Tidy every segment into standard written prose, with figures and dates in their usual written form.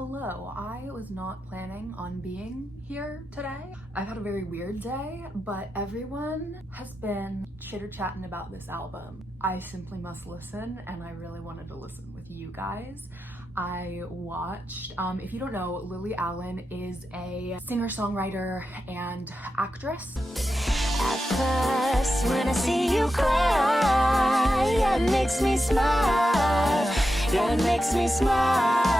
Hello, I was not planning on being here today. I've had a very weird day, but everyone has been chitter-chatting about this album. I simply must listen, and I really wanted to listen with you guys. I watched, if you don't know, Lilly Allen is a singer-songwriter and actress. At first, when I see you cry, it makes me smile. Yeah, it makes me smile.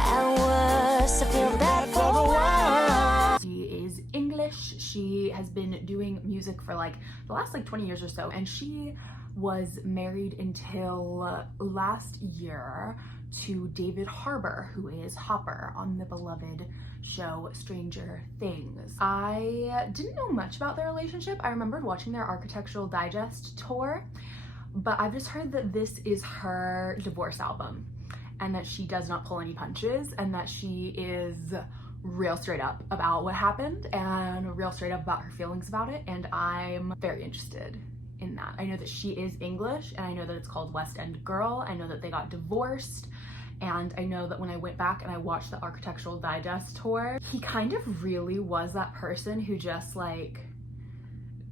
At worst, I feel bad for a while. She is English. She has been doing music for like the last 20 years or so, and she was married until last year to David Harbour, who is Hopper on the beloved show Stranger Things. I didn't know much about their relationship. I remembered watching their Architectural Digest tour, but I've just heard that this is her divorce album and that she does not pull any punches and that she is real straight up about what happened and real straight up about her feelings about it, and I'm very interested in that. I know that she is English, and I know that it's called West End Girl. I know that they got divorced, and I know that when I went back and I watched the Architectural Digest tour, he kind of really was that person who just like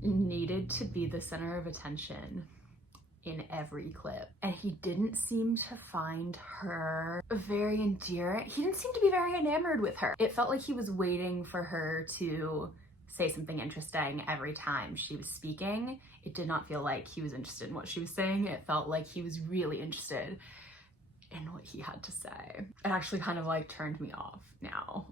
needed to be the center of attention in every clip, and he didn't seem to find her very endearing. He didn't seem to be very enamored with her. It felt like he was waiting for her to say something interesting every time she was speaking. It did not feel like he was interested in what she was saying. It felt like he was really interested in what he had to say. It actually kind of like turned me off now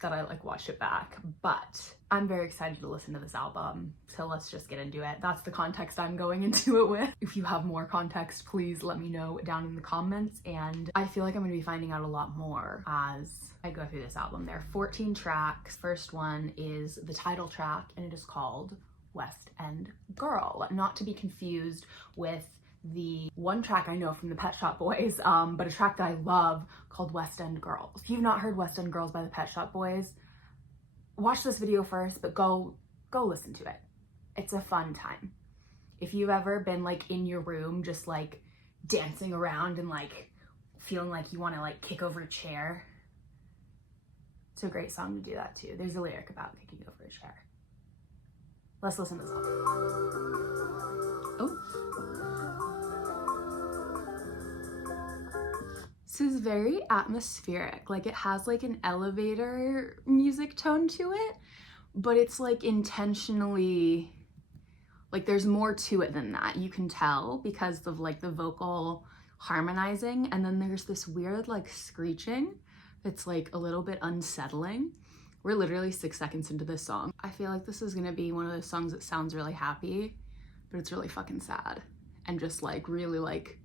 that I like watched it back, but I'm very excited to listen to this album, so let's just get into it. That's the context I'm going into it with. If you have more context, please let me know down in the comments, and I feel like I'm gonna be finding out a lot more as I go through this album. There are 14 tracks. First one is the title track, and it is called West End Girl, not to be confused with the one track I know from the Pet Shop Boys, but a track that I love called West End Girls. If you've not heard West End Girls by the Pet Shop Boys, watch this video first, but go listen to it. It's a fun time. If you've ever been like in your room just like dancing around and like feeling like you want to like kick over a chair, it's a great song to do that too. There's a lyric about kicking over a chair. Let's listen to this song. Oh. This is very atmospheric. Like it has like an elevator music tone to it, but it's like intentionally, like there's more to it than that. You can tell because of like the vocal harmonizing, and then there's this weird like screeching that's like a little bit unsettling. We're literally 6 seconds into this song. I feel like this is gonna be one of those songs that sounds really happy, but it's really fucking sad and just like really like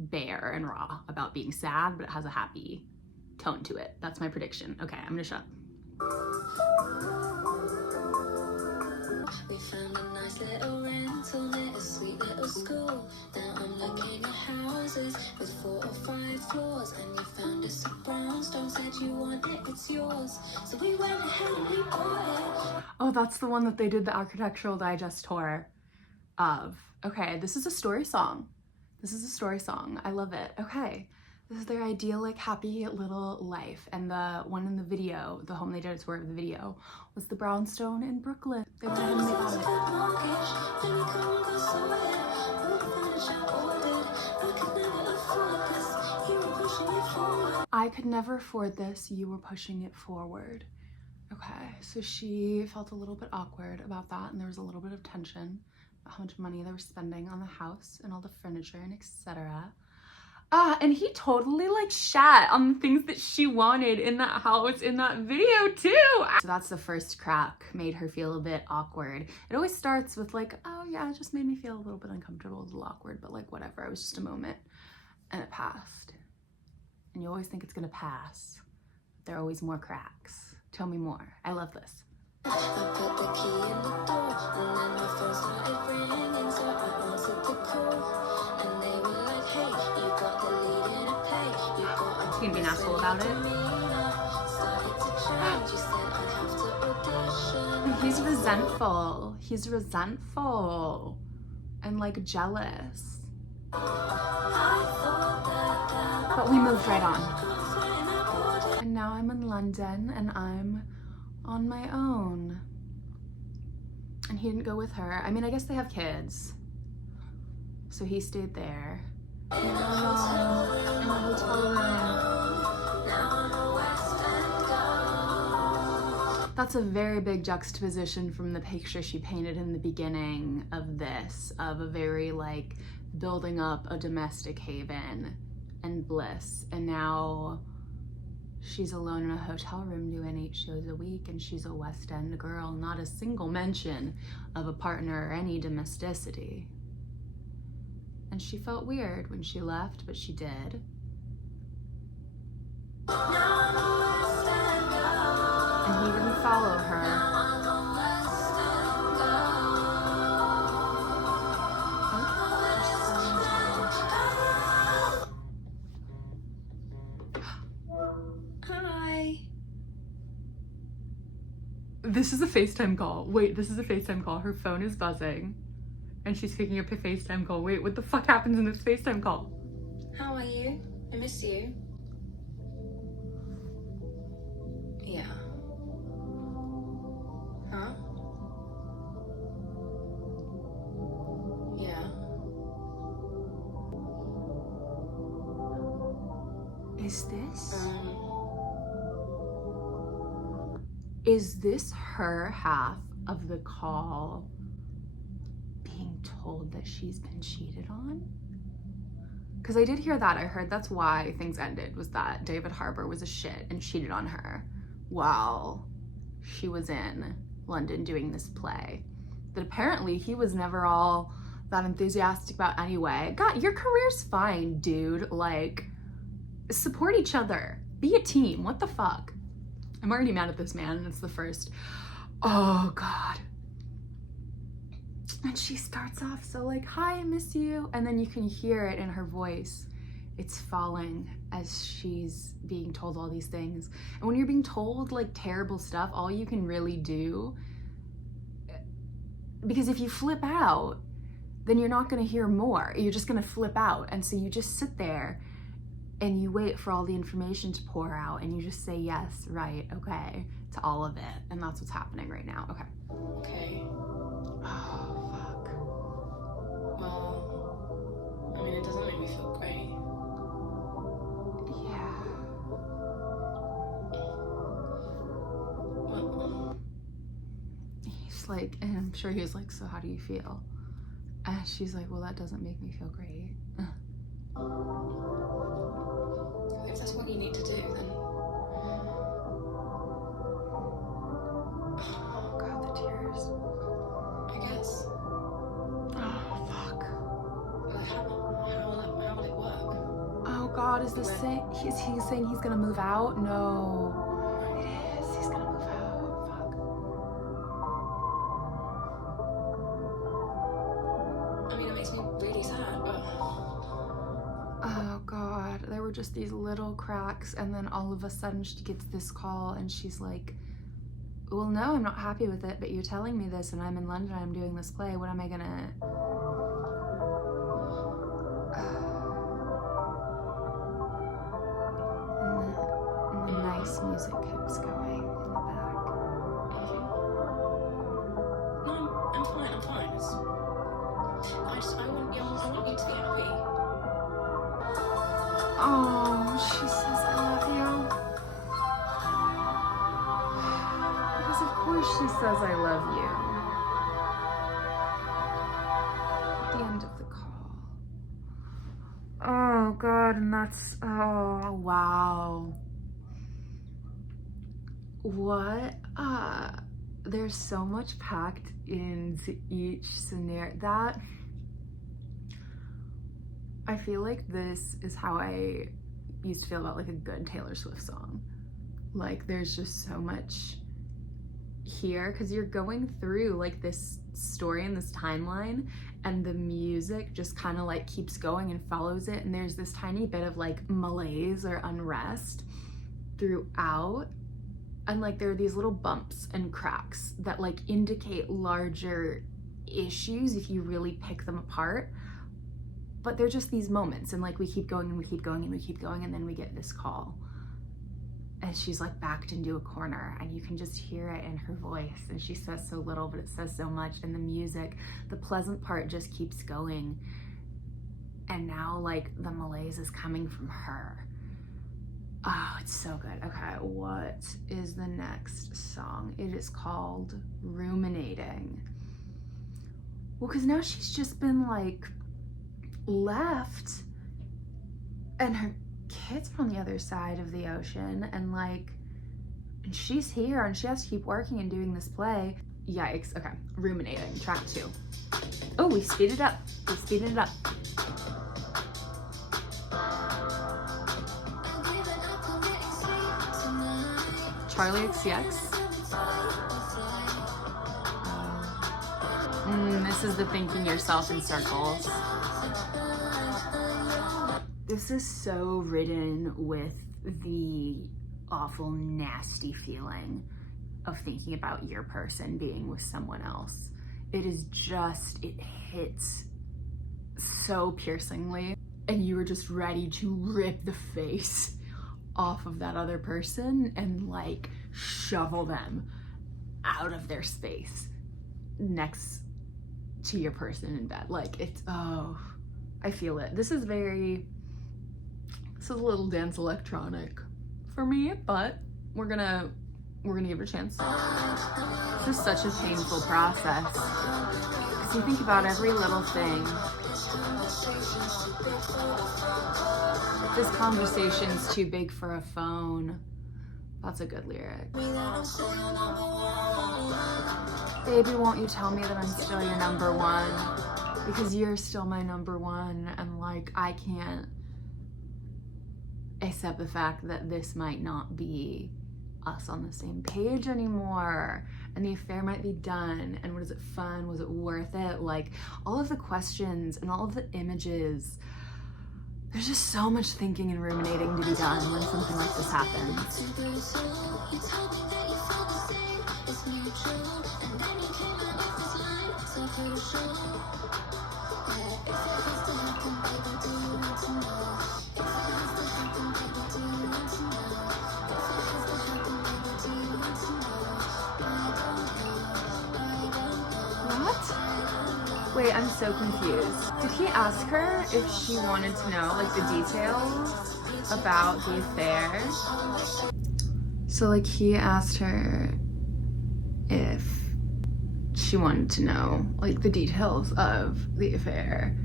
bare and raw about being sad, but it has a happy tone to it. That's my prediction. Okay, I'm gonna shut up. We found a nice little rental near a sweet little school. Now I'm looking at houses with 4 or 5 floors, and you found us a brownstone, said you want it, it's yours. So we went ahead and we bought it. Oh, that's the one that they did the Architectural Digest tour of. Okay, this is a story song. This is a story song. I love it. Okay, this is their ideal like happy little life, and the one in the video, the home they did a tour of the video, was the brownstone in Brooklyn. They went ahead and they got it. I could never afford this, you were pushing it forward. Okay, so she felt a little bit awkward about that, and there was a little bit of tension about how much money they were spending on the house and all the furniture and etc. And he totally like shat on the things that she wanted in that house in that video too. So that's the first crack, made her feel a bit awkward. It always starts with like, oh yeah, it just made me feel a little bit uncomfortable, a little awkward, but like whatever, it was just a moment and it passed. And you always think it's gonna pass, but there are always more cracks. Tell me more. I love this. I put the key in the door, and then my phone started ringing, so I answered the call, and they were like, hey, you got the lead in a play, you got a He's gonna be an asshole about it. started to change, you said I'd have to audition. He's resentful. He's resentful and like jealous. But we moved right on. And now I'm in London and I'm on my own. And he didn't go with her. I mean, I guess they have kids. So he stayed there. In a hotel room. That's a very big juxtaposition from the picture she painted in the beginning of this, of a very like building up a domestic haven and bliss. And now she's alone in a hotel room doing 8 shows a week, and she's a West End girl, not a single mention of a partner or any domesticity. And she felt weird when she left, but she did. And he didn't follow her. Hi. This is a FaceTime call. Wait, this is a FaceTime call. Her phone is buzzing. And she's picking up a FaceTime call. Wait, what the fuck happens in this FaceTime call? How are you? I miss you. Yeah. Huh? Yeah. Is this her half of the call being told that she's been cheated on? Because I did hear that. I heard that's why things ended, was that David Harbour was a shit and cheated on her while she was in London doing this play that apparently he was never all that enthusiastic about anyway. God, your career's fine, dude. Like, support each other. Be a team. What the fuck? I'm already mad at this man, and it's the first. Oh, God. And she starts off so like, hi, I miss you. And then you can hear it in her voice. It's falling as she's being told all these things. And when you're being told like terrible stuff, all you can really do, because if you flip out, then you're not gonna hear more. You're just gonna flip out. And so you just sit there and you wait for all the information to pour out, and you just say yes, right, okay, to all of it. And that's what's happening right now. Okay. Okay. Oh, fuck. Well, I mean, it doesn't make me feel great. Yeah. What? He's like, and I'm sure he was like, so how do you feel? And she's like, well, that doesn't make me feel great. If that's what you need to do, then... Oh, God, the tears. I guess. Oh, fuck. Like, how will it work? Oh, God, is this thing? He's saying he's gonna move out? No. It is. He's gonna move out. Fuck. I mean, it makes me really sad, but... Oh, God. There were just these little cracks, and then all of a sudden she gets this call, and she's like, well, no, I'm not happy with it, but you're telling me this, and I'm in London, I'm doing this play, what am I gonna... And the nice music keeps going in the back. No, I'm fine. I want you to be happy. Oh, she says I love you. Because of course she says I love you. At the end of the call. Oh, God, and that's, oh, wow. What? There's so much packed into each scenario. That, I feel like this is how I used to feel about like a good Taylor Swift song. Like there's just so much here because you're going through like this story and this timeline, and the music just kind of like keeps going and follows it, and there's this tiny bit of like malaise or unrest throughout, and like there are these little bumps and cracks that like indicate larger issues if you really pick them apart. but they're just these moments, and like we keep going and we keep going and we keep going, and then we get this call. And she's like backed into a corner, and you can just hear it in her voice, and she says so little, but it says so much. And the music, the pleasant part just keeps going. And now like the malaise is coming from her. Oh, it's so good. Okay, what is the next song? It is called Ruminating. Well, because now she's just been like left, and her kids are on the other side of the ocean, and like, and she's here, and she has to keep working and doing this play. Yikes. Okay, Ruminating, track 2. Oh, we speed it up. We speeded it up. Charlie XCX. This is the thinking yourself in circles. This is so ridden with the awful, nasty feeling of thinking about your person being with someone else. It is just, it hits so piercingly, and you were just ready to rip the face off of that other person and like shovel them out of their space next to your person in bed. Like, it's, oh, I feel it. This is a little dance electronic for me, but we're gonna give it a chance. This is such a painful process, because you think about every little thing. This conversation's too big for a phone. That's a good lyric. Baby, won't you tell me that I'm still your number one? Because you're still my number one, and like, I can't accept the fact that this might not be us on the same page anymore, and the affair might be done, and was it fun? Was it worth it? Like, all of the questions and all of the images. There's just so much thinking and ruminating to be done when something like this happens. What? Wait, I'm so confused. Did he ask her if she wanted to know, like, the details about the affair? So, like, he asked her if she wanted to know, like, the details of the affair,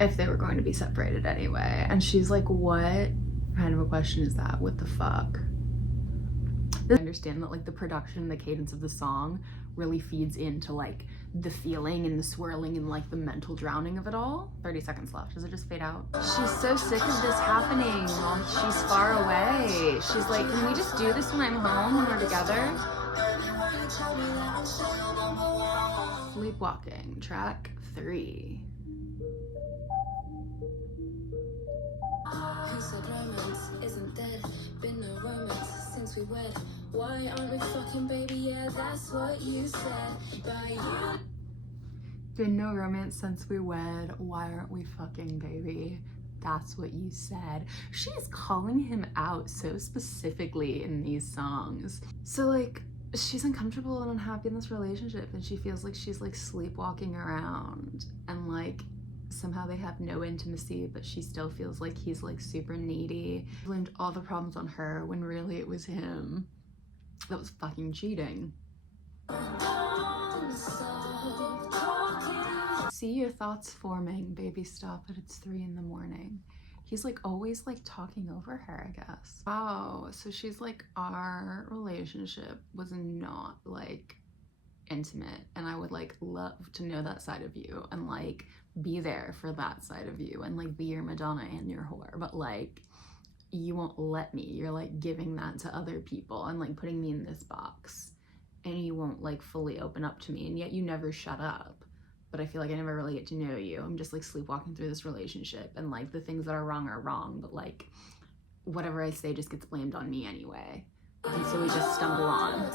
if they were going to be separated anyway. And she's like, what kind of a question is that? What the fuck? I understand that, like, the production, the cadence of the song really feeds into, like, the feeling and the swirling and, like, the mental drowning of it all. 30 seconds left. Does it just fade out? She's so sick of this happening while she's far away. She's like, can we just do this when I'm home, when we're together? Sleepwalking, track 3. Who said romance isn't dead? Been no romance since we wed. Why aren't we fucking, baby? Yeah, that's what you said. But you... Been no romance since we wed. Why aren't we fucking, baby? That's what you said. She is calling him out so specifically in these songs. So, like, she's uncomfortable and unhappy in this relationship, and she feels like she's, like, sleepwalking around, and, like, somehow they have no intimacy, but she still feels like he's, like, super needy. Blamed all the problems on her when really it was him that was fucking cheating. See your thoughts forming, baby, stop it, it's 3 in the morning. He's, like, always, like, talking over her, I guess. Wow, so she's like, our relationship was not, like, intimate, and I would, like, love to know that side of you, and, like, be there for that side of you, and, like, be your Madonna and your whore, but, like, you won't let me. You're, like, giving that to other people and, like, putting me in this box, and you won't, like, fully open up to me, and yet you never shut up. But I feel like I never really get to know you. I'm just, like, sleepwalking through this relationship, and, like, the things that are wrong, but, like, whatever I say just gets blamed on me anyway, and so we just stumble on.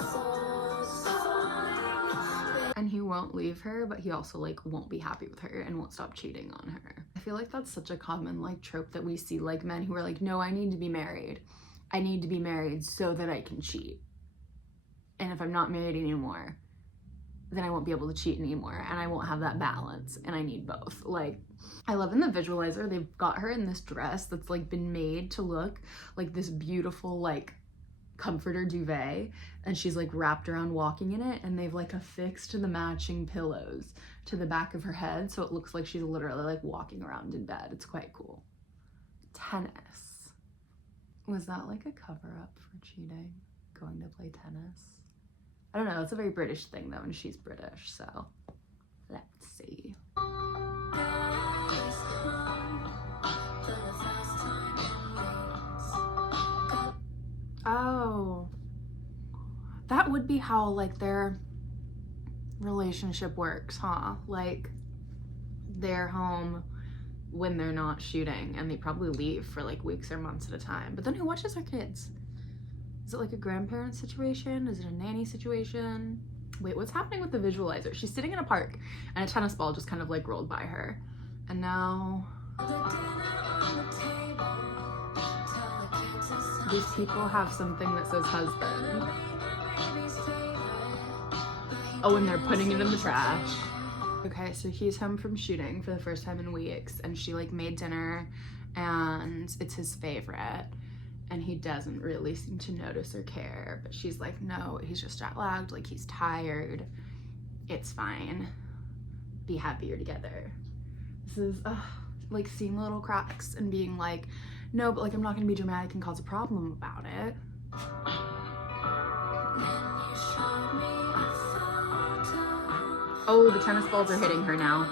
And he won't leave her, but he also like won't be happy with her and won't stop cheating on her. I feel like that's such a common like trope that we see, like men who are like, no, I need to be married. I need to be married so that I can cheat. And if I'm not married anymore, then I won't be able to cheat anymore and I won't have that balance, and I need both. Like, I love in the visualizer, they've got her in this dress that's like been made to look like this beautiful like comforter duvet, and she's like wrapped around walking in it, and they've like affixed the matching pillows to the back of her head, so it looks like she's literally like walking around in bed. It's quite cool. Tennis. Was that like a cover-up for cheating? Going to play tennis? I don't know, it's a very British thing though, and she's British, so let's see. Oh, that would be how like their relationship works, huh? Like they're home when they're not shooting, and they probably leave for like weeks or months at a time. But then who watches their kids? Is it like a grandparent situation? Is it a nanny situation? Wait, what's happening with the visualizer? She's sitting in a park and a tennis ball just kind of like rolled by her. And now these people have something that says husband. Oh, and they're putting it in the trash. Okay, so he's home from shooting for the first time in weeks, and she like made dinner and it's his favorite. And he doesn't really seem to notice or care, but she's like, no, he's just jet lagged, like he's tired. It's fine. Be happier together. This is like seeing little cracks and being like, no, but like I'm not gonna be dramatic and cause a problem about it. Oh, the tennis balls are hitting her now.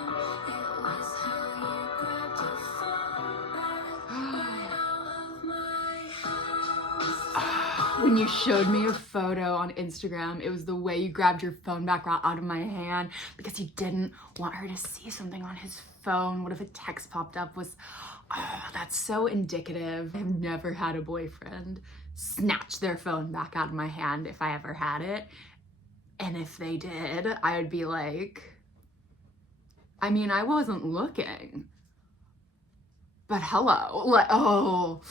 When you showed me a photo on Instagram, it was the way you grabbed your phone back right out of my hand because you didn't want her to see something on his phone. What if a text popped up? Oh, that's so indicative. I've never had a boyfriend snatch their phone back out of my hand if I ever had it. And if they did, I would be like, I mean, I wasn't looking. But hello, like, oh,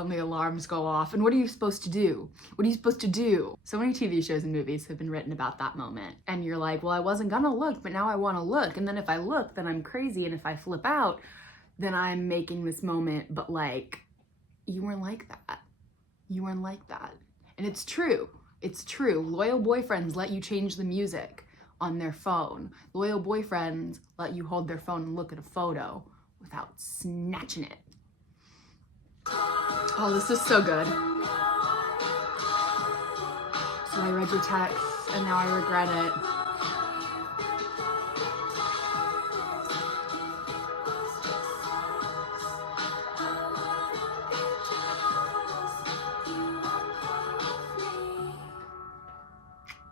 and the alarms go off. And what are you supposed to do? What are you supposed to do? So many TV shows and movies have been written about that moment. And you're like, well, I wasn't gonna look, but now I wanna look. And then if I look, then I'm crazy. And if I flip out, then I'm making this moment. But like, you weren't like that. You weren't like that. And it's true. It's true. Loyal boyfriends let you change the music on their phone. Loyal boyfriends let you hold their phone and look at a photo without snatching it. Oh, this is so good. So I read your text and now I regret it.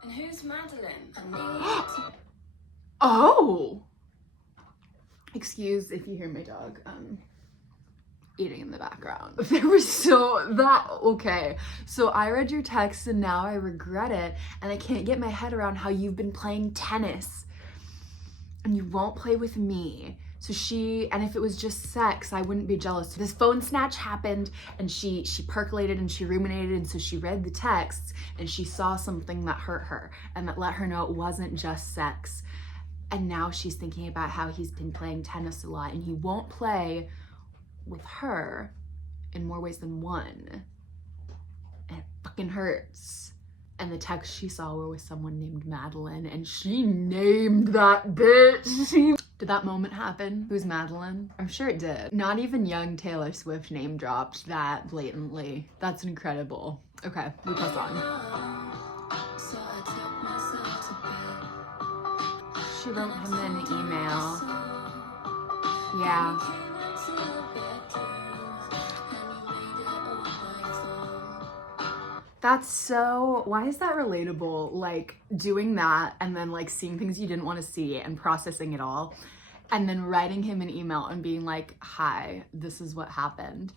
And who's Madeline? Oh! Excuse if you hear my dog eating in the background. There was okay. So I read your text and now I regret it, and I can't get my head around how you've been playing tennis and you won't play with me. So and if it was just sex, I wouldn't be jealous. So this phone snatch happened, and she percolated and she ruminated, and so she read the texts and she saw something that hurt her and that let her know it wasn't just sex. And now she's thinking about how he's been playing tennis a lot, and he won't play with her in more ways than one. And it fucking hurts. And the text she saw were with someone named Madeline, and she named that bitch. Did that moment happen? Who's Madeline? I'm sure it did. Not even young Taylor Swift name dropped that blatantly. That's incredible. Okay, we press on. She wrote him an email. Yeah. That's so, why is that relatable? Like doing that and then like seeing things you didn't want to see and processing it all, and then writing him an email and being like, hi, this is what happened.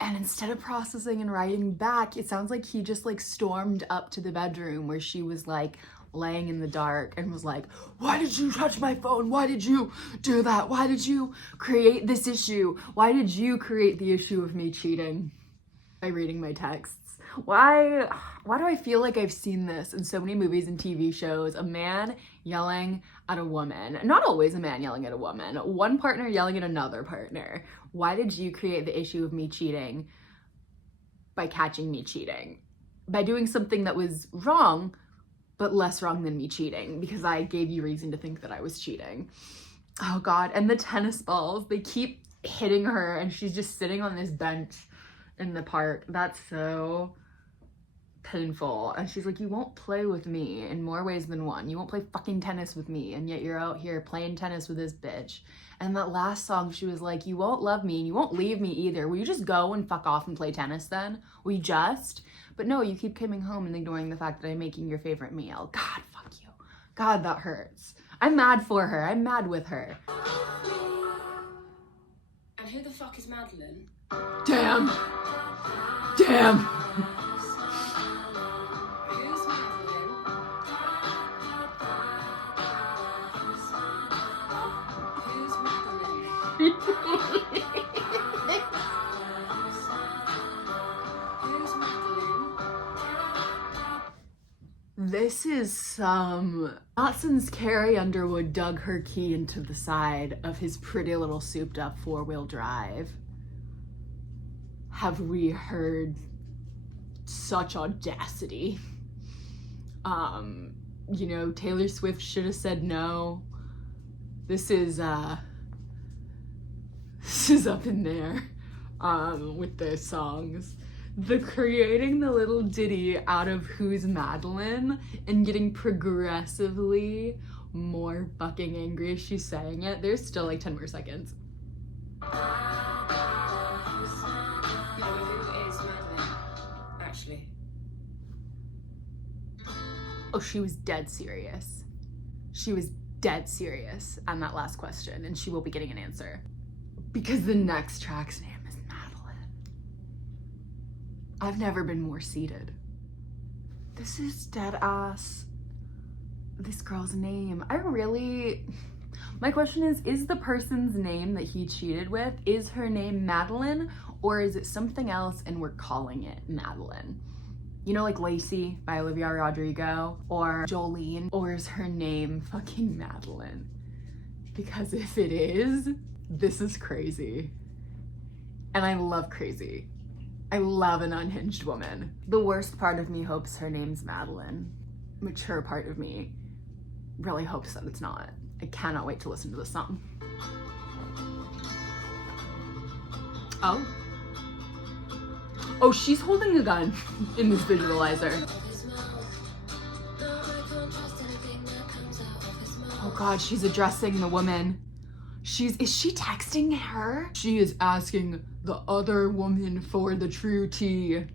And instead of processing and writing back, it sounds like he just like stormed up to the bedroom where she was like laying in the dark and was like, why did you touch my phone? Why did you do that? Why did you create this issue? Why did you create the issue of me cheating by reading my texts? Why do I feel like I've seen this in so many movies and TV shows? A man yelling at a woman. Not always a man yelling at a woman. One partner yelling at another partner. Why did you create the issue of me cheating by catching me cheating? By doing something that was wrong, but less wrong than me cheating, because I gave you reason to think that I was cheating. Oh God, and the tennis balls, they keep hitting her and she's just sitting on this bench in the park. That's so painful. And she's like, you won't play with me in more ways than one. You won't play fucking tennis with me, and yet you're out here playing tennis with this bitch. And that last song, she was like, you won't love me and you won't leave me either. Will you just go and fuck off and play tennis then? Will you just? But no, you keep coming home and ignoring the fact that I'm making your favorite meal. God, fuck you. God, that hurts. I'm mad for her. I'm mad with her. And who the fuck is Madeline? Damn. Damn. Who's Madeline? Who's Madeline? Who's Madeline? This is some... Not since Carrie Underwood dug her key into the side of his pretty little souped up four-wheel drive have we heard such audacity. You know, Taylor Swift should have said no. This is up in there with their songs. The creating the little ditty out of who's Madeline and getting progressively more fucking angry as she's saying it. There's still like 10 more seconds. Who is Madeline? Actually. Oh, she was dead serious. She was dead serious on that last question, and she will be getting an answer. Because the next track's name is Madeline. I've never been more seated. This is dead ass this girl's name. My question is the person's name that he cheated with, is her name Madeline, or is it something else and we're calling it Madeline? You know, like Lacey by Olivia Rodrigo, or Jolene, or is her name fucking Madeline? Because if it is, this is crazy. And I love crazy. I love an unhinged woman. The worst part of me hopes her name's Madeline. Mature part of me really hopes that it's not. I cannot wait to listen to this song. Oh. Oh, she's holding a gun in this visualizer. Oh God, she's addressing the woman. Is she texting her? She is asking the other woman for the true tea.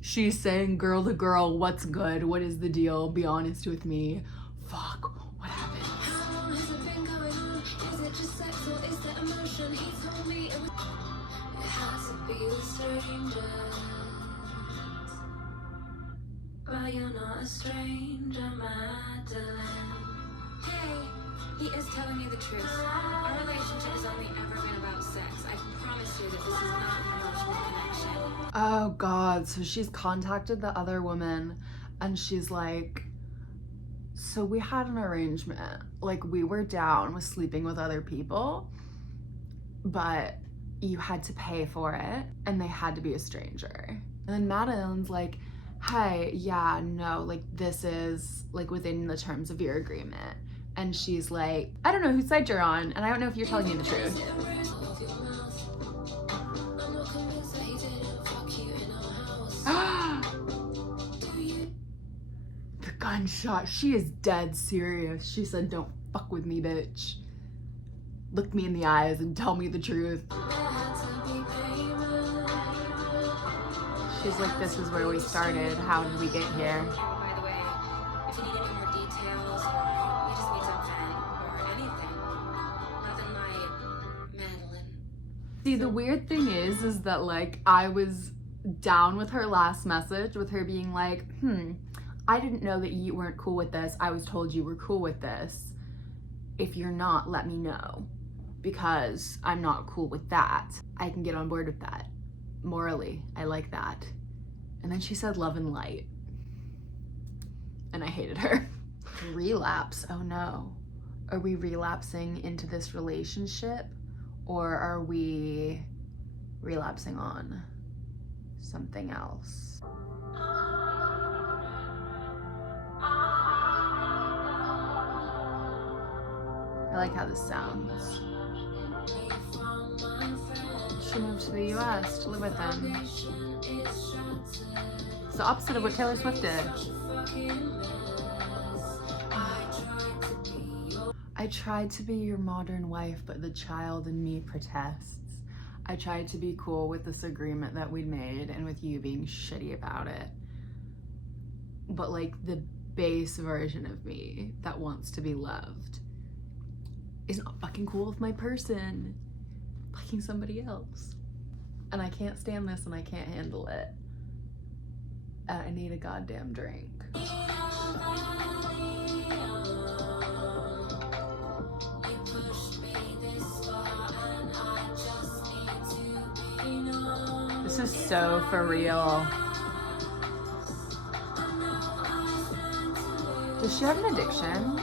She's saying, girl to girl, what's good? What is the deal? Be honest with me. Fuck, what happened? How long has it been going on? Is it just sex or is there emotion? He told me it had to be with strangers. But you're not a stranger, Madeline. Hey, he is telling me the truth. Our relationship has only ever been about sex. I can promise you that this is not an emotional connection. Oh God, so she's contacted the other woman and she's like, so we had an arrangement. Like, we were down with sleeping with other people, but you had to pay for it and they had to be a stranger. And then Madeline's like, hey, yeah, no, like this is like within the terms of your agreement. And she's like, I don't know whose side you're on, and I don't know if you're telling me the truth. The gunshot, she is dead serious. She said, don't fuck with me, bitch. Look me in the eyes and tell me the truth. She's like, this is where we started. How did we get here? Oh, by the way, if you need any more details or you just need some vent or anything, nothing like Madeline. See, the weird thing is that like I was down with her last message with her being like, I didn't know that you weren't cool with this. I was told you were cool with this. If you're not, let me know, because I'm not cool with that. I can get on board with that. Morally, I like that. And then she said love and light. And I hated her. Relapse, oh no. Are we relapsing into this relationship, or are we relapsing on something else? I like how this sounds. She moved to the US to live with them. It's the opposite of what Taylor Swift did. I tried to be your modern wife, but the child in me protests. I tried to be cool with this agreement that we'd made and with you being shitty about it. But like the base version of me that wants to be loved is not fucking cool with my person liking somebody else. And I can't stand this and I can't handle it. And I need a goddamn drink. This is so for real. Does she have an addiction?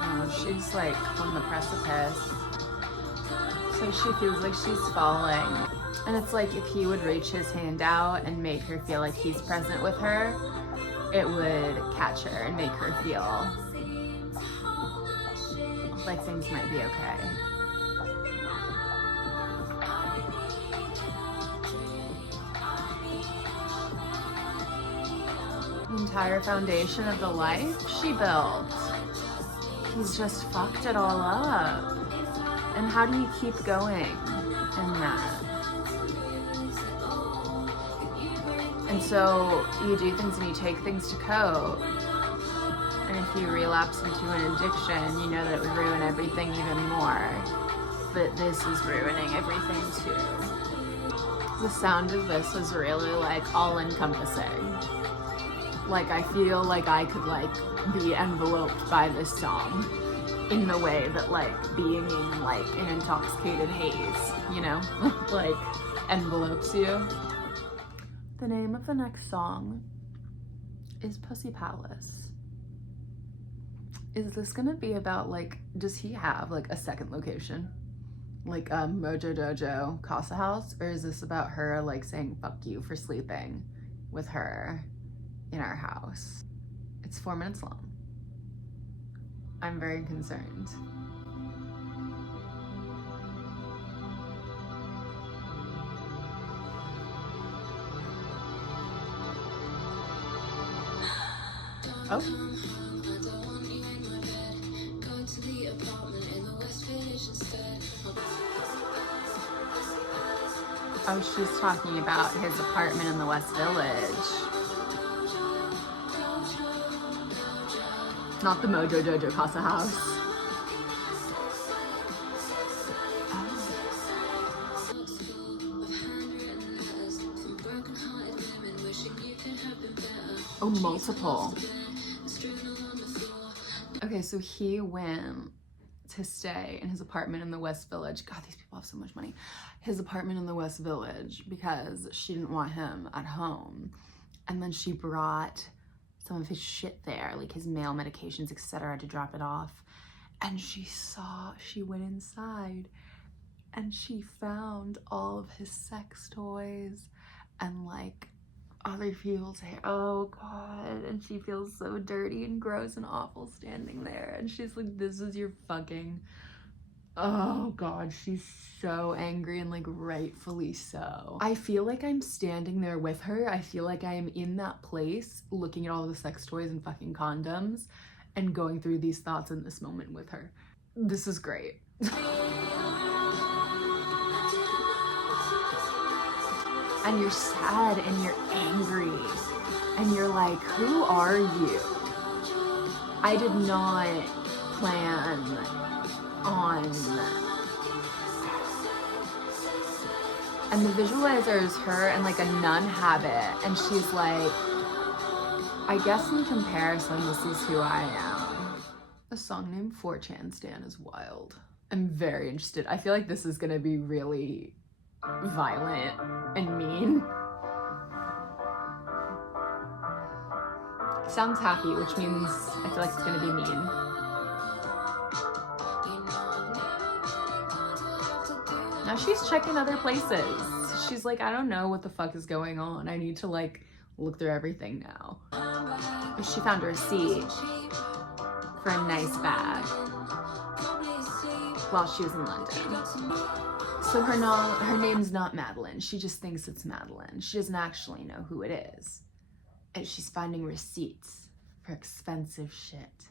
No, she's like on the precipice. So she feels like she's falling. And it's like if he would reach his hand out and make her feel like he's present with her, it would catch her and make her feel like things might be okay. The entire foundation of the life she built. He's just fucked it all up. And how do you keep going in that? And so you do things and you take things to cope. And if you relapse into an addiction, you know that it would ruin everything even more. But this is ruining everything too. The sound of this was really like all-encompassing. Like I feel like I could like be enveloped by this song in the way that like being in like an intoxicated haze, you know, like envelopes you. The name of the next song is Pussy Palace. Is this gonna be about like, does he have like a second location? Like Mojo Dojo Casa House? Or is this about her like saying fuck you for sleeping with her in our house? It's 4 minutes long. I'm very concerned. Oh. Oh, she's talking about his apartment in the West Village. Not the Mojo Dojo Casa House. Oh, multiple. Okay, so he went to stay in his apartment in the West Village. God, these people have so much money. His apartment in the West Village because she didn't want him at home. And then she brought some of his shit there, like his mail, medications, etc., to drop it off. And she went inside and she found all of his sex toys and like other people's hair. Oh God. And she feels so dirty and gross and awful standing there. And she's like, this is your fucking, oh God, she's so angry and like rightfully so. I feel like I'm standing there with her. I feel like I am in that place looking at all the sex toys and fucking condoms and going through these thoughts in this moment with her. This is great. And you're sad and you're angry and you're like, who are you? I did not plan on And the visualizer is her in like a nun habit, and she's like, I guess in comparison, this is who I am. A song named 4chan Stan is wild. I'm very interested. I feel like this is gonna be really violent and mean. Sounds happy, which means I feel like it's gonna be mean. Now she's checking other places. She's like, I don't know what the fuck is going on. I need to like look through everything now. She found a receipt for a nice bag while she was in London. So her name's not Madeline. She just thinks it's Madeline. She doesn't actually know who it is. And she's finding receipts for expensive shit.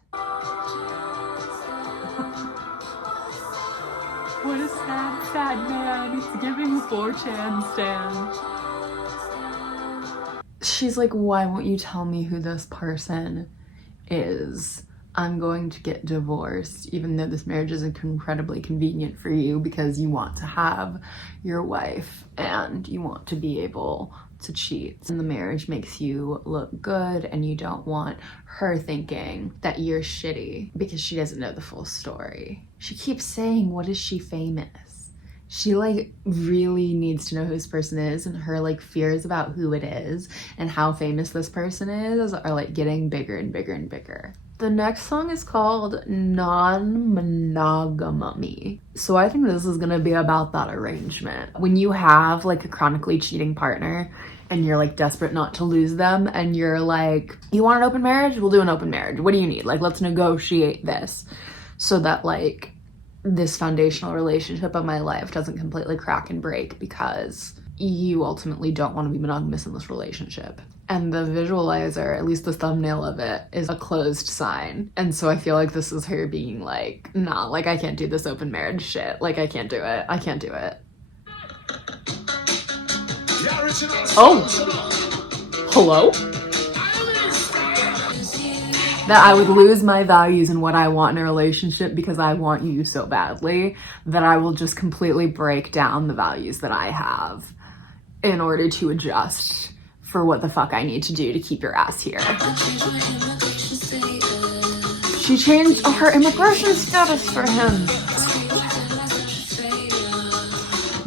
What a sad, sad man. It's giving 4chan Stan. She's like, why won't you tell me who this person is? I'm going to get divorced, even though this marriage is incredibly convenient for you because you want to have your wife and you want to be able to cheat. And the marriage makes you look good and you don't want her thinking that you're shitty because she doesn't know the full story. She keeps saying, what is she famous? She like really needs to know who this person is, and her like fears about who it is and how famous this person is are like getting bigger and bigger and bigger. The next song is called Non-monogamy. So I think this is gonna be about that arrangement. When you have like a chronically cheating partner and you're like desperate not to lose them and you're like, you want an open marriage? We'll do an open marriage. What do you need? Like, let's negotiate this so that like this foundational relationship of my life doesn't completely crack and break because you ultimately don't want to be monogamous in this relationship. And the visualizer, at least the thumbnail of it, is a closed sign. And so I feel like this is her being like, nah, like I can't do this open marriage shit. Like I can't do it. I can't do it. Oh, hello? That I would lose my values and what I want in a relationship because I want you so badly that I will just completely break down the values that I have in order to adjust for what the fuck I need to do to keep your ass here. She changed her immigration status for him.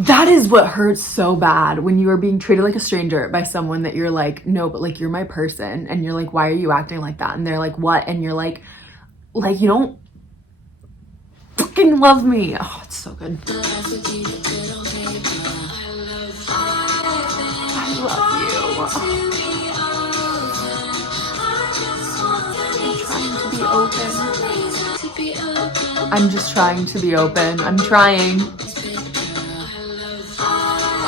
That is what hurts so bad when you are being treated like a stranger by someone that you're like, no, but like you're my person, and you're like, why are you acting like that? And they're like, what? And you're like you don't fucking love me. Oh, it's so good. I love you. I'm just trying to be open. I'm trying.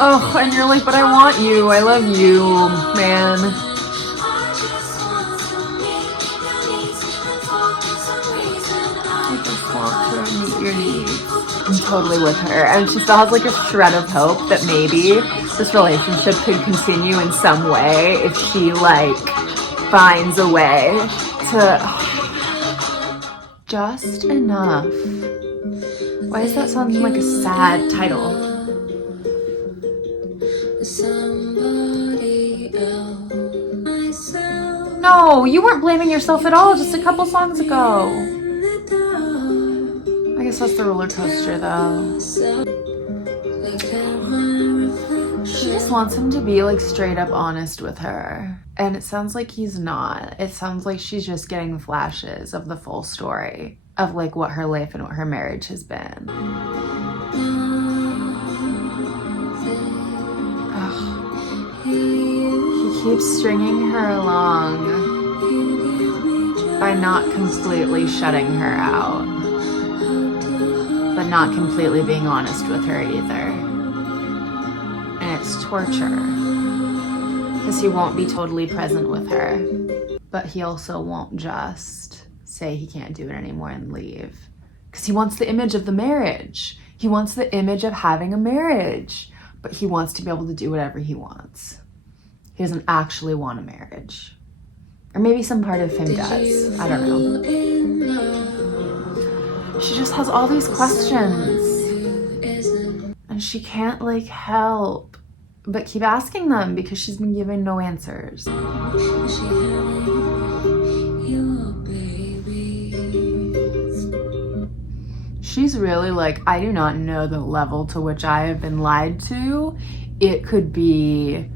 Oh, and you're like, but I want you. I love you, man. I just want to meet your needs. I'm totally with her. And she still has like a shred of hope that maybe this relationship could continue in some way if she like finds a way to... Just enough. Why does that sound like a sad title? No, you weren't blaming yourself at all just a couple songs ago. I guess that's the roller coaster though. She just wants him to be like straight up honest with her. And it sounds like he's not. It sounds like she's just getting flashes of the full story of like what her life and what her marriage has been. He keeps stringing her along by not completely shutting her out, but not completely being honest with her either. And it's torture, because he won't be totally present with her, but he also won't just say he can't do it anymore and leave, because he wants the image of the marriage. He wants the image of having a marriage, but he wants to be able to do whatever he wants. He doesn't actually want a marriage. Or maybe some part of him does. I don't know. She just has all these questions. And she can't like help. But keep asking them because she's been given no answers. She's really like, I do not know the level to which I have been lied to. It could be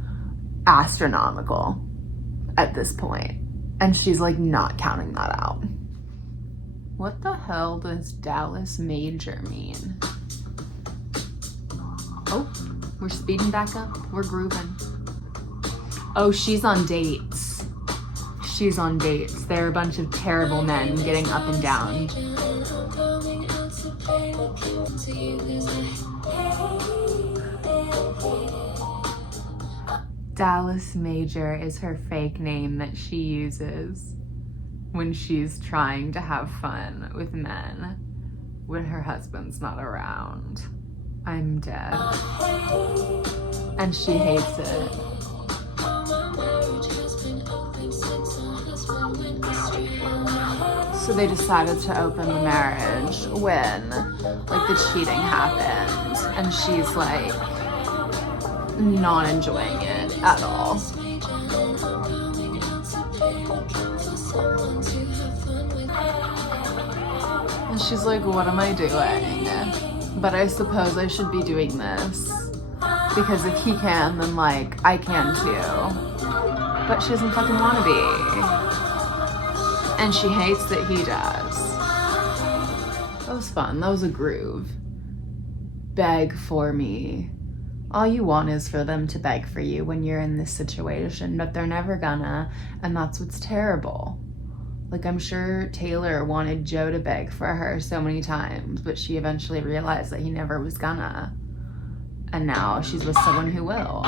astronomical at this point. And she's like not counting that out. What the hell does Dallas Major mean? Oh, we're speeding back up. We're grooving. Oh, she's on dates. She's on dates. They're a bunch of terrible men getting up and down. Dallas Major is her fake name that she uses when she's trying to have fun with men when her husband's not around. I'm dead. And she hates it. So they decided to open the marriage when like the cheating happened, and she's like not enjoying it at all. And she's like, what am I doing? But I suppose I should be doing this because if he can, then like I can too. But she doesn't fucking want to be. And she hates that he does. That was fun. That was a groove. Beg for me. All you want is for them to beg for you when you're in this situation, but they're never gonna, and that's what's terrible. Like, I'm sure Taylor wanted Joe to beg for her so many times, but she eventually realized that he never was gonna. And now she's with someone who will.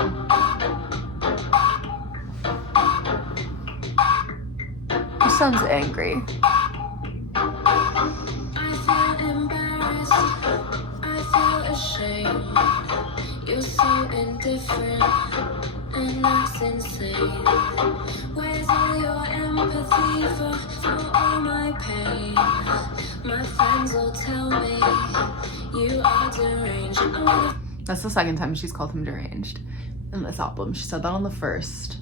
He sounds angry. I feel embarrassed, I feel ashamed. You're so indifferent, and that's insane. Where's all your empathy for all my pain? My friends will tell me you are deranged. That's the second time she's called him deranged in this album. She said that on the first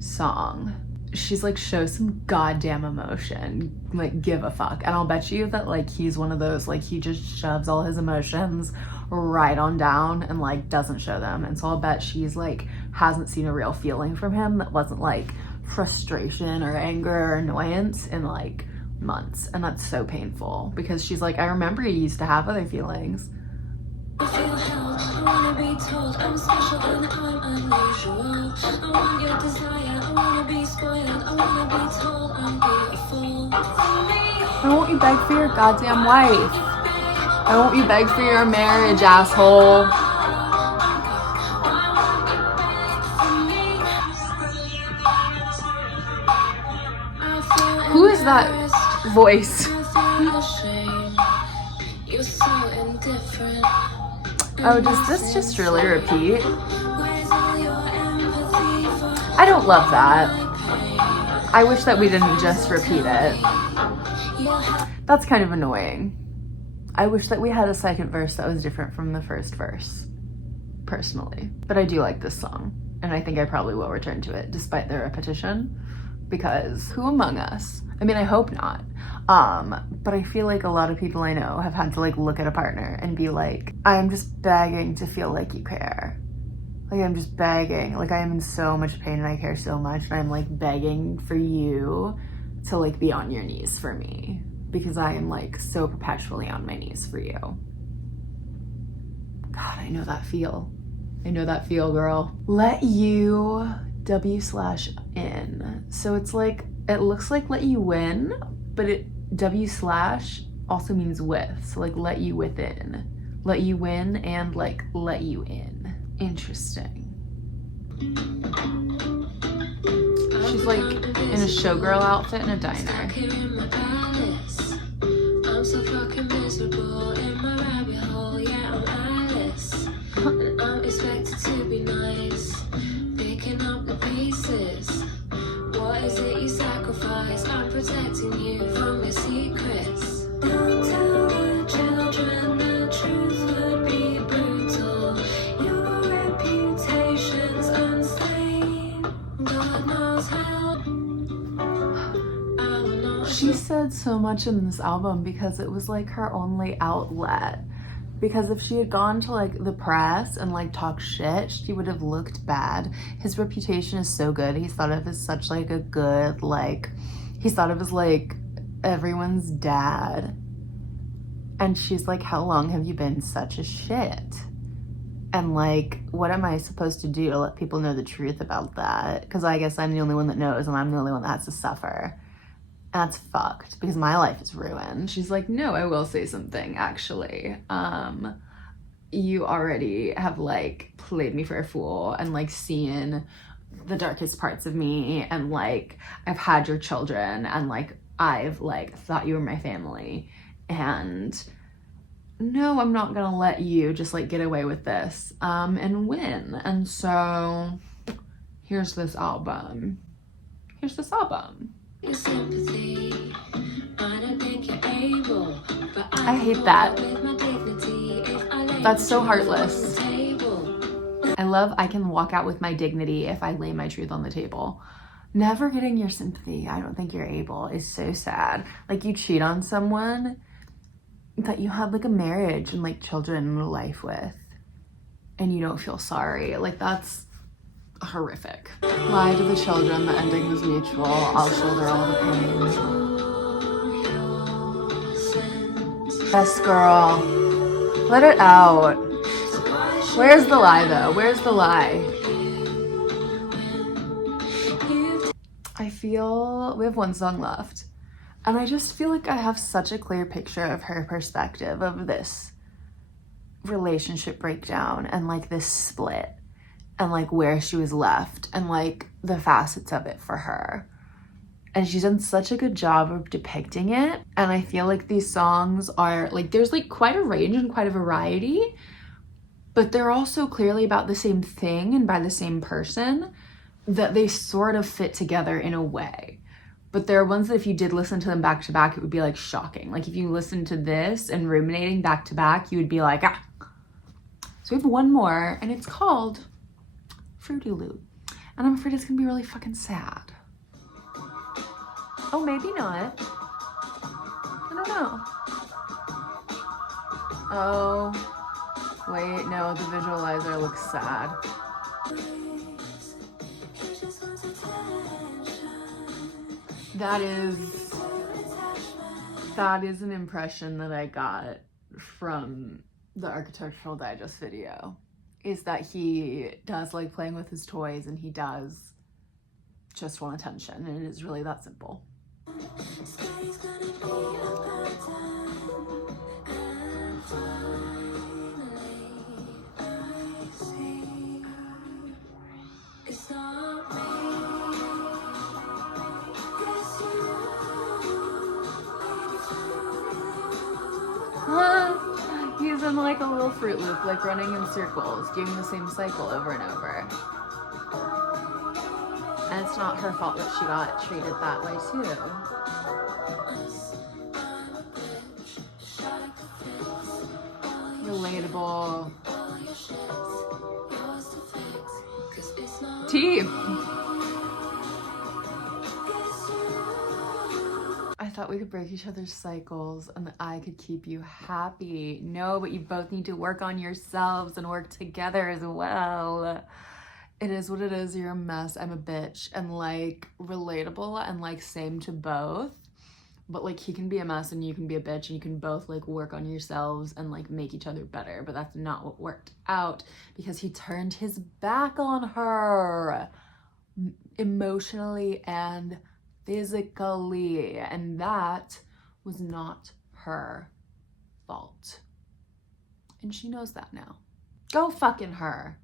song. She's like, show some goddamn emotion, like give a fuck. And I'll bet you that like he's one of those, like he just shoves all his emotions right on down and like doesn't show them. And so I'll bet she's like hasn't seen a real feeling from him that wasn't like frustration or anger or annoyance in like months. And that's so painful because she's like, I remember you used to have other feelings. I feel held, I wanna be told I'm special and I'm unusual. I want your desire, I wanna be spoiled, I wanna be told I'm beautiful. Why won't you beg for your goddamn wife? Why won't you beg for your marriage, asshole? Who is that voice? You're so indifferent. Oh, does this just really repeat? I don't love that. I wish that we didn't just repeat it. That's kind of annoying. I wish that we had a second verse that was different from the first verse, personally. But I do like this song, and I think I probably will return to it despite the repetition, because who among us? I mean, I hope not. But I feel like a lot of people I know have had to like look at a partner and be like, I'm just begging to feel like you care. Like I'm just begging, like I am in so much pain and I care so much and I'm like begging for you to like be on your knees for me because I am like so perpetually on my knees for you. God, I know that feel. I know that feel, girl. Let you W/in. So it's like, it looks like let you win, but it W/ also means with. So like let you within. Let you win and like let you in. Interesting. She's like in a showgirl outfit in a diner. I'm so fucking miserable in my rabbit hole, yeah, I'm Alice. And I'm expected to be nice, picking up the pieces. What is it you sacrifice? I'm protecting you from your secrets. Don't tell the children the truth would be brutal. Your reputation wanted so much in this album because it was like her only outlet. Because if she had gone to like the press and like talk shit, she would have looked bad. His reputation is so good. He's thought of as such like a good, like, he's thought of as like everyone's dad. And she's like, how long have you been such a shit? And like, what am I supposed to do to let people know the truth about that? Because I guess I'm the only one that knows and I'm the only one that has to suffer. And that's fucked because my life is ruined. She's like, no, I will say something actually. You already have like played me for a fool and like seen the darkest parts of me, and like I've had your children, and like I've like thought you were my family, and no, I'm not gonna let you just like get away with this and win. And so here's this album. I hate that. That's so heartless. I love I can walk out with my dignity if I lay my truth on the table. Never getting your sympathy, I don't think you're able, is so sad. Like, you cheat on someone that you had like a marriage and like children and a life with, and you don't feel sorry. Like, that's horrific. Lie to the children, the ending was mutual. I'll shoulder all the pain. Yes, girl. Let it out. Where's the lie though? Where's the lie? I feel we have one song left. And I just feel like I have such a clear picture of her perspective of this relationship breakdown and like this split and like where she was left and like the facets of it for her. And she's done such a good job of depicting it. And I feel like these songs are like, there's like quite a range and quite a variety, but they're also clearly about the same thing and by the same person, that they sort of fit together in a way. But there are ones that if you did listen to them back to back, it would be like shocking. Like if you listen to this and ruminating back to back, you would be like, ah. So we have one more, and it's called Fruity Loop. And I'm afraid it's gonna be really fucking sad. Oh, maybe not. I don't know. Oh, wait, no, the visualizer looks sad. That is an impression that I got from the Architectural Digest video, is that he does like playing with his toys and he does just want attention, and it is really that simple. He's in like a little Fruit Loop, like running in circles, doing the same cycle over and over. And it's not her fault that she got treated that way too. Relatable. Team. I thought we could break each other's cycles and that I could keep you happy. No, but you both need to work on yourselves and work together as well. It is what it is. You're a mess. I'm a bitch. And like relatable and like same to both. But like he can be a mess and you can be a bitch, and you can both like work on yourselves and like make each other better. But that's not what worked out because he turned his back on her emotionally and physically, and that was not her fault. And she knows that now. Go fucking her.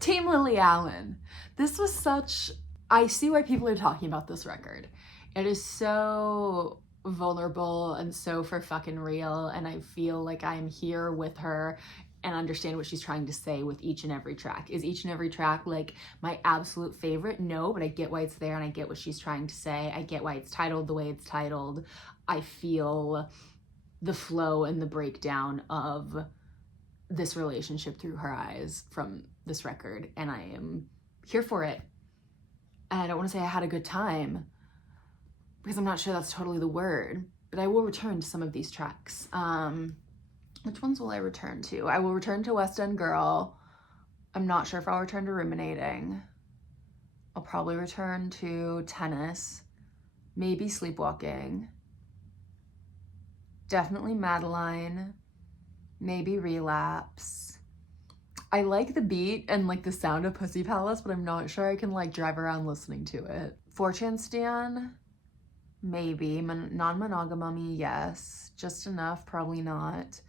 Team Lilly Allen. This was such, I see why people are talking about this record. It is so vulnerable and so for fucking real, and I feel like I'm here with her and understand what she's trying to say with each and every track. Is each and every track like my absolute favorite? No, but I get why it's there and I get what she's trying to say. I get why it's titled the way it's titled. I feel the flow and the breakdown of this relationship through her eyes from this record, and I am here for it. And I don't want to say I had a good time, because I'm not sure that's totally the word, but I will return to some of these tracks. Which ones will I return to? I will return to West End Girl. I'm not sure if I'll return to Ruminating. I'll probably return to Tennis, maybe Sleepwalking, definitely Madeline, maybe Relapse. I like the beat and like the sound of Pussy Palace, but I'm not sure I can like drive around listening to it. Fortune Stan, maybe. Non-monogamy, yes. Just Enough, probably not.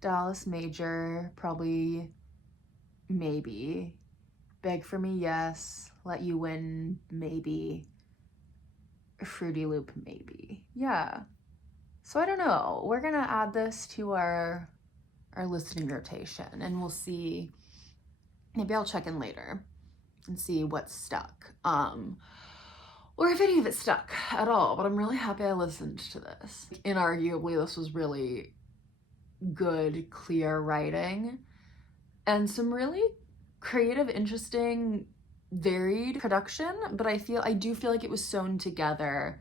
Dallas Major, probably, maybe. Beg for Me, yes. Let You Win, maybe. Fruity Loop, maybe. Yeah. So I don't know. We're gonna add this to our listening rotation, and we'll see. Maybe I'll check in later and see what's stuck. Or if any of it stuck at all. But I'm really happy I listened to this. Inarguably, this was really good, clear writing and some really creative, interesting, varied production, but I do feel like it was sewn together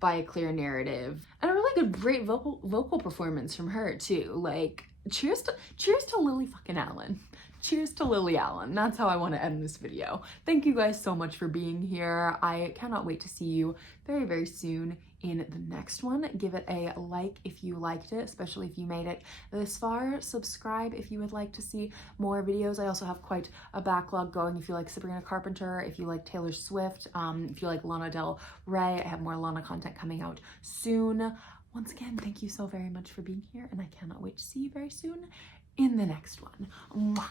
by a clear narrative and a really good, great vocal performance from her too. Like, cheers to Lilly fucking Allen. Cheers to Lilly Allen. That's how I want to end this video. Thank you guys so much for being here. I cannot wait to see you very, very soon in the next one. Give it a like if you liked it, especially if you made it this far. Subscribe if you would like to see more videos. I also have quite a backlog going. If you like Sabrina Carpenter, if you like Taylor Swift, if you like Lana Del Rey, I have more Lana content coming out soon. Once again, thank you so very much for being here, and I cannot wait to see you very soon in the next one. Mwah.